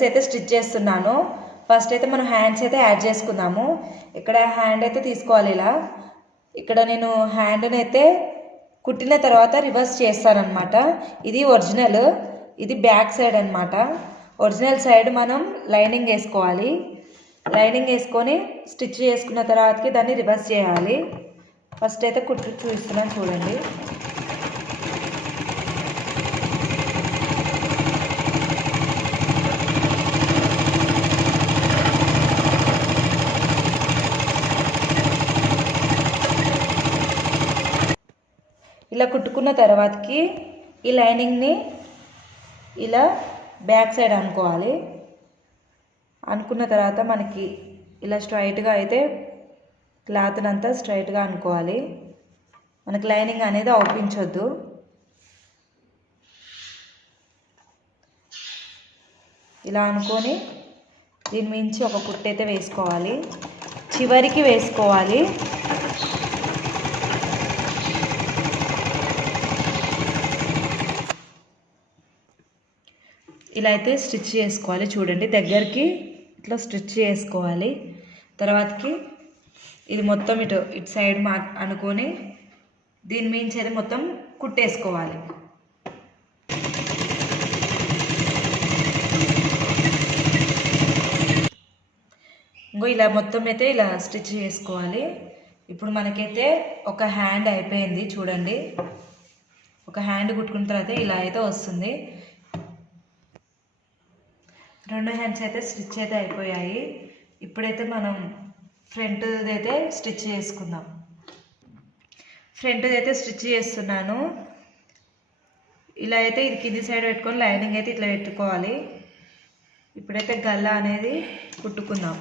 Dress అయితే stitch చేస్తున్నాను. First అయితే మనం హ్యాండ్స్ అయితే యాడ్ చేసుకుందాము. ఇక్కడ హ్యాండ్ అయితే తీసుకోవాలి ఇలా. ఇక్కడ నేను హ్యాండ్ని అయితే కుట్టిన తర్వాత రివర్స్ చేస్తానన్నమాట. ఇది ఒరిజినల్, ఇది బ్యాక్ సైడ్ అనమాట. ఒరిజినల్ సైడ్ మనం లైనింగ్ వేసుకోవాలి. లైనింగ్ వేసుకొని స్టిచ్ చేసుకున్న తర్వాతకి దాన్ని రివర్స్ చేయాలి. ఫస్ట్ అయితే కుట్టి చూపిస్తున్నాను చూడండి. ఇలా కుట్టుకున్న తర్వాతకి ఈ లైనింగ్ని ఇలా బ్యాక్ సైడ్ అనుకోవాలి. అనుకున్న తర్వాత మనకి ఇలా స్ట్రైట్గా అయితే క్లాత్ని అంతా స్ట్రైట్గా అనుకోవాలి. మనకి లైనింగ్ అనేది అవుపించొద్దు. ఇలా అనుకొని దీని మించి ఒక కుట్టు అయితే వేసుకోవాలి. చివరికి వేసుకోవాలి. ఇలా అయితే స్టిచ్ చేసుకోవాలి. చూడండి, దగ్గరికి ఇట్లా స్టిచ్ చేసుకోవాలి. తర్వాతకి ఇది మొత్తం ఇటు సైడ్ అనుకొని దీని మించి అయితే మొత్తం కుట్టేసుకోవాలి. ఇంకో ఇలా మొత్తం అయితే ఇలా స్టిచ్ చేసుకోవాలి. ఇప్పుడు మనకైతే ఒక హ్యాండ్ అయిపోయింది చూడండి. ఒక హ్యాండ్ కుట్టుకున్న తర్వాత ఇలా అయితే వస్తుంది. 2 హ్యాండ్స్ అయితే స్టిచ్ అయితే అయిపోయాయి. ఇప్పుడైతే మనం ఫ్రంట్ అయితే స్టిచ్ చేసుకుందాం. ఫ్రంట్ అయితే స్టిచ్ చేస్తున్నాను. ఇలా అయితే ఇది కింది సైడ్ పెట్టుకొని లైనింగ్ అయితే ఇట్లా పెట్టుకోవాలి. ఇప్పుడైతే గల్లా అనేది కుట్టుకుందాం.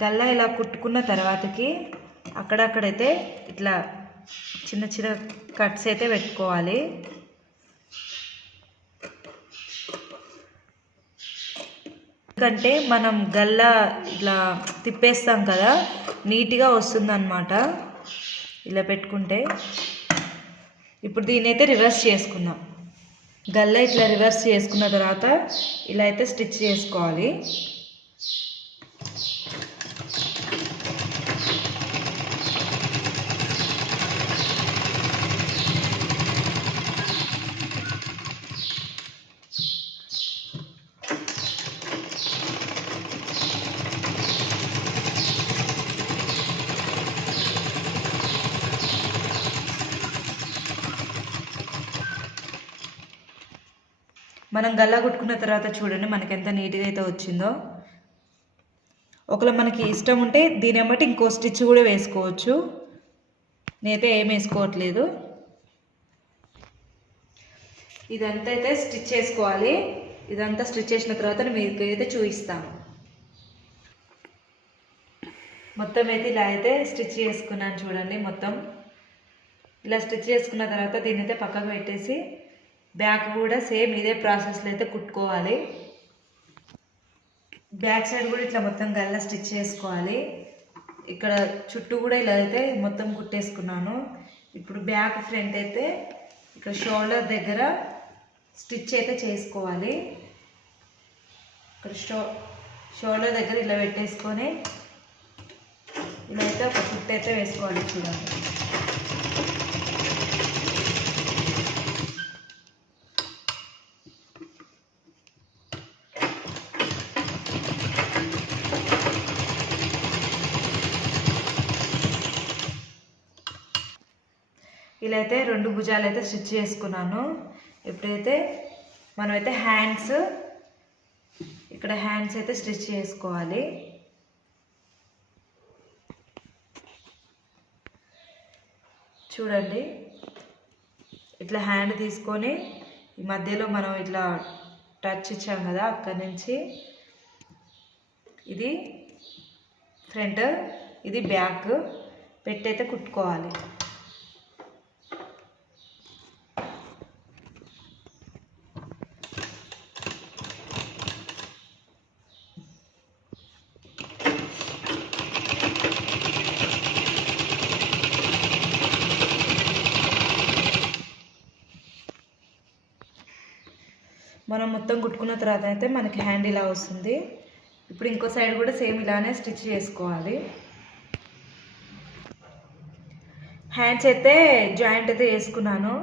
గల్లా ఇలా కుట్టుకున్న తర్వాతకి అక్కడక్కడైతే ఇట్లా చిన్న చిన్న కట్స్ అయితే పెట్టుకోవాలి. ఎందుకంటే మనం గల్లా ఇట్లా తిప్పేస్తాం కదా, నీట్గా వస్తుందన్నమాట ఇలా పెట్టుకుంటే. ఇప్పుడు దీన్ని అయితే రివర్స్ చేసుకుందాం. గల్లా ఇట్లా రివర్స్ చేసుకున్న తర్వాత ఇలా అయితే స్టిచ్ చేసుకోవాలి. మనం గల్లా కుట్టుకున్న తర్వాత చూడండి మనకి ఎంత నీట్గా అయితే వచ్చిందో. ఒకవేళ మనకి ఇష్టం ఉంటే దీని బట్టి ఇంకో స్టిచ్ కూడా వేసుకోవచ్చు. నేనైతే ఏం వేసుకోవట్లేదు. ఇదంతా అయితే స్టిచ్ చేసుకోవాలి. ఇదంతా స్టిచ్ చేసిన తర్వాత మీకు అయితే చూపిస్తాను. మొత్తం అయితే ఇలా అయితే స్టిచ్ చేసుకున్నాను చూడండి. మొత్తం ఇలా స్టిచ్ చేసుకున్న తర్వాత దీన్ని అయితే పక్కకు పెట్టేసి బ్యాక్ కూడా సేమ్ ఇదే ప్రాసెస్లో అయితే కుట్టుకోవాలి. బ్యాక్ సైడ్ కూడా ఇట్లా మొత్తం గల్లా స్టిచ్ చేసుకోవాలి. ఇక్కడ చుట్టూ కూడా ఇలా అయితే మొత్తం కుట్టేసుకున్నాను. ఇప్పుడు బ్యాక్ ఫ్రంట్ అయితే ఇక్కడ షోల్డర్ దగ్గర స్టిచ్ అయితే చేసుకోవాలి. ఇక్కడ షోల్డర్ దగ్గర ఇలా పెట్టేసుకొని ఇలా అయితే ఒక కుట్టు అయితే వేసుకోవాలి చూడండి. ఇలా అయితే 2 భుజాలు అయితే స్టిచ్ చేసుకున్నాను. ఇప్పుడైతే మనమైతే ఇక్కడ హ్యాండ్స్ అయితే స్టిచ్ చేసుకోవాలి. చూడండి, ఇట్లా హ్యాండ్ తీసుకొని ఈ మధ్యలో మనం ఇట్లా టచ్ ఇచ్చాం కదా, అక్కడి నుంచి ఇది ఫ్రంట్, ఇది బ్యాక్ పెట్టయితే కుట్టుకోవాలి. మనం మొత్తం కుట్టుకున్న తర్వాత అయితే మనకి హ్యాండ్ ఇలా వస్తుంది. ఇప్పుడు ఇంకో సైడ్ కూడా సేమ్ ఇలానే స్టిచ్ చేసుకోవాలి. హ్యాండ్స్ అయితే జాయింట్ అయితే వేసుకున్నాను.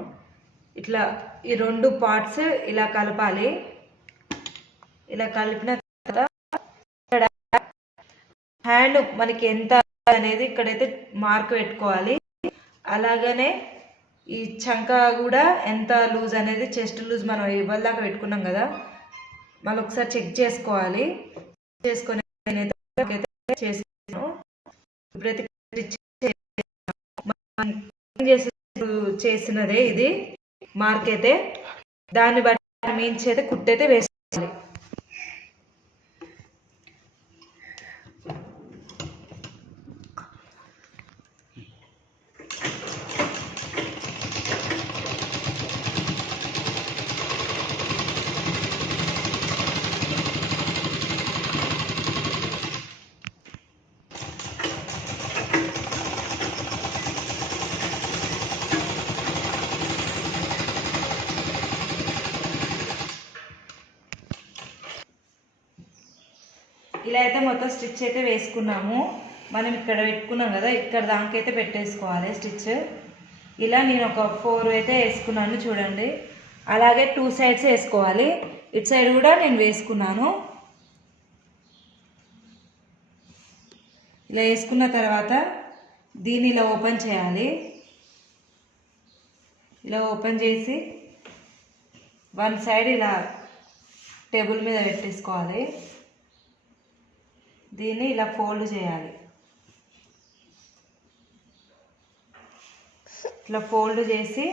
ఇట్లా ఈ 2 పార్ట్స్ ఇలా కలపాలి. ఇలా కలిపిన తర్వాత ఇక్కడ హ్యాండ్ మనకి ఎంత అనేది ఇక్కడైతే మార్క్ పెట్టుకోవాలి. అలాగనే ఈ చంక కూడా ఎంత లూజ్ అనేది, చెస్ట్ లూజ్ మనం ఇవ్వాలి దాకా పెట్టుకున్నాం కదా, మళ్ళీ ఒకసారి చెక్ చేసుకోవాలి. చేసుకొని చేసాను. ఇప్పుడైతే చేసినదే ఇది మార్క్ అయితే, దాన్ని బట్టి మీన్స్ అయితే కుట్టయితే వేసుకోవాలి. ఇలా అయితే మొత్తం స్టిచ్ అయితే వేసుకున్నాము. మనం ఇక్కడ పెట్టుకున్నాం కదా, ఇక్కడ దానికైతే పెట్టేసుకోవాలి స్టిచ్. ఇలా నేను ఒక 4 అయితే వేసుకున్నాను చూడండి. అలాగే 2 సైడ్స్ వేసుకోవాలి. ఇటు సైడ్ కూడా నేను వేసుకున్నాను. ఇలా వేసుకున్న తర్వాత దీన్ని ఇలా ఓపెన్ చేయాలి. ఇలా ఓపెన్ చేసి 1 సైడ్ ఇలా టేబుల్ మీద పెట్టేసుకోవాలి. దీన్ని ఇలా ఫోల్డ్ చేయాలి. ఇట్లా ఫోల్డ్ చేసి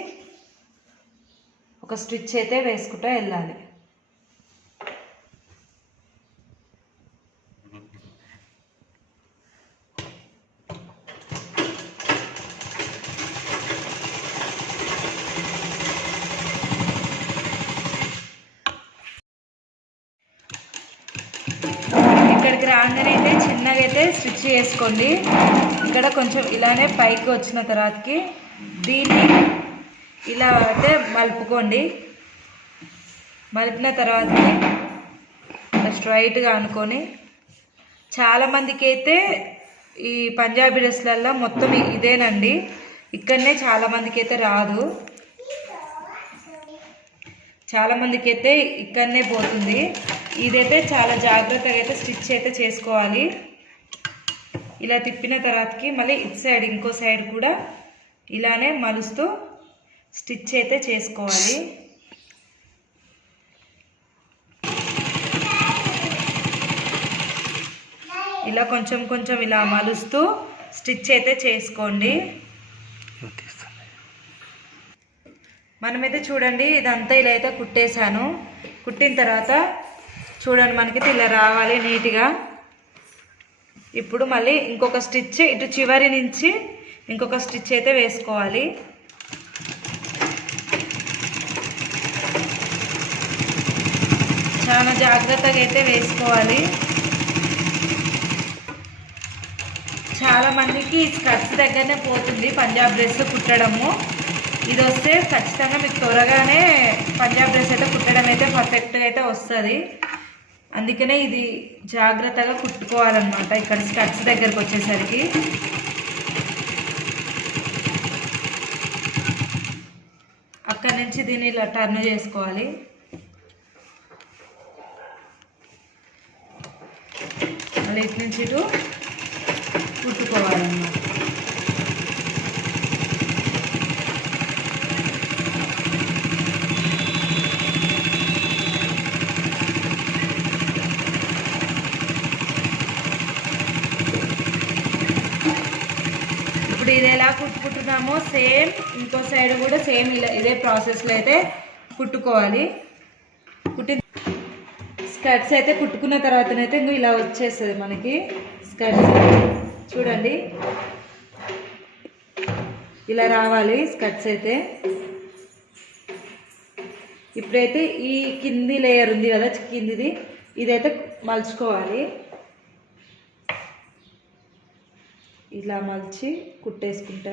ఒక స్టిచ్ అయితే వేసుకుంటూ వెళ్ళాలి. ఇక్కడికి రాగానే అయితే చిన్నగా అయితే స్టిచ్ చేసుకోండి. ఇక్కడ కొంచెం ఇలానే పైకి వచ్చిన తర్వాతకి దీన్ని ఇలా అయితే మలుపుకోండి. మలిపిన తర్వాతకి స్ట్రైట్గా అనుకొని, చాలామందికి అయితే ఈ పంజాబీ డ్రెస్లల్లో మొత్తం ఇదేనండి, ఇక్కడనే చాలామందికి అయితే రాదు. చాలామందికి అయితే ఇక్కడనే పోతుంది. ఇదైతే చాలా జాగ్రత్తగా అయితే స్టిచ్ అయితే చేసుకోవాలి. ఇలా తిప్పిన తర్వాతకి మళ్ళీ ఇటు సైడ్ ఇంకో సైడ్ కూడా ఇలానే మలుస్తూ స్టిచ్ అయితే చేసుకోవాలి. ఇలా కొంచెం కొంచెం ఇలా మలుస్తూ స్టిచ్ అయితే చేసుకోండి. మనమైతే చూడండి ఇదంతా ఇలా అయితే కుట్టేశాను. కుట్టిన తర్వాత చూడండి మనకైతే ఇలా రావాలి నీట్గా. ఇప్పుడు మళ్ళీ ఇంకొక స్టిచ్ ఇటు చివరి నుంచి ఇంకొక స్టిచ్ అయితే వేసుకోవాలి. చాలా జాగ్రత్తగా అయితే వేసుకోవాలి. చాలామందికి స్కర్ట్స్ దగ్గరనే పోతుంది పంజాబ్ డ్రెస్ కుట్టడము. ఇది వస్తే ఖచ్చితంగా మీకు త్వరగానే పంజాబ్ డ్రెస్ అయితే కుట్టడం అయితే పర్ఫెక్ట్గా అయితే వస్తుంది. అందుకనే ఇది జాగ్రత్తగా కుట్టుకోవాలన్నమాట. ఇక్కడ స్కర్ట్స్ దగ్గరకు వచ్చేసరికి అక్కడి నుంచి దీన్ని ఇలా టర్న్ చేసుకోవాలి. మళ్ళీ ఇటు నుంచి ఇటు కుట్టుకోవాలన్నమాట. ఇప్పుడు ఇది ఎలా కుట్టుకుంటున్నామో సేమ్ ఇంకో సైడ్ కూడా సేమ్ ఇలా ఇదే ప్రాసెస్లో అయితే కుట్టుకోవాలి. స్కర్ట్స్ అయితే కుట్టుకున్న తర్వాతనైతే ఇంకో ఇలా వచ్చేస్తుంది మనకి స్కర్ట్స్. చూడండి ఇలా రావాలి స్కర్ట్స్ అయితే. ఇప్పుడైతే ఈ కింది లేయర్ ఉంది కదా, కిందిది ఇదైతే మలుచుకోవాలి. ఇలా మలిచి కుట్టేసుకుంటే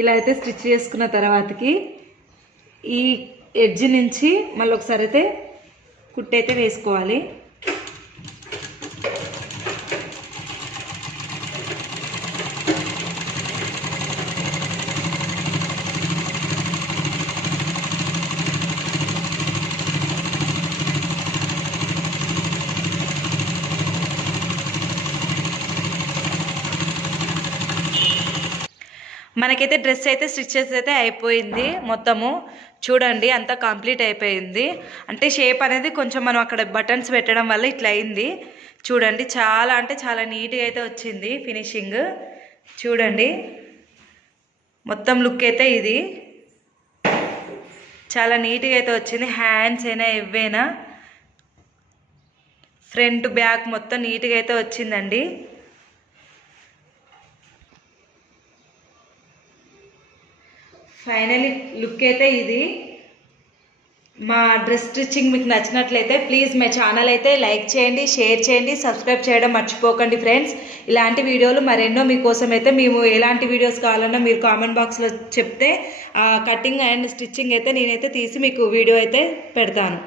ఇలా అయితే స్టిచ్ చేసుకున్న తర్వాతకి ఈ ఎడ్జ్ నుంచి మళ్ళీ ఒకసారి అయితే కుట్టయితే వేసుకోవాలి. మనకైతే డ్రెస్ అయితే స్టిచెస్ అయితే అయిపోయింది మొత్తము. చూడండి అంతా కంప్లీట్ అయిపోయింది. అంటే షేప్ అనేది కొంచెం మనం అక్కడ బటన్స్ పెట్టడం వల్ల ఇట్లా అయింది. చూడండి చాలా అంటే చాలా నీట్గా అయితే వచ్చింది ఫినిషింగ్. చూడండి మొత్తం లుక్ అయితే ఇది చాలా నీట్గా అయితే వచ్చింది. హ్యాండ్స్ అయినా ఇవ్వేనా ఫ్రంట్ బ్యాక్ మొత్తం నీట్గా అయితే వచ్చిందండి. ఫైనలీ లుక్ అయితే ఇది. మా డ్రెస్ స్టిచ్చింగ్ మీకు నచ్చినట్లయితే ప్లీజ్ మా ఛానల్ అయితే లైక్ చేయండి, షేర్ చేయండి, సబ్స్క్రైబ్ చేయడం మర్చిపోకండి ఫ్రెండ్స్. ఇలాంటి వీడియోలు మరెన్నో మీకోసం అయితే మేము ఎలాంటి వీడియోస్ కావాలన్నా మీరు కామెంట్ బాక్స్లో చెప్తే కటింగ్ అండ్ స్టిచ్చింగ్ అయితే నేనైతే తీసి మీకు వీడియో అయితే పెడతాను.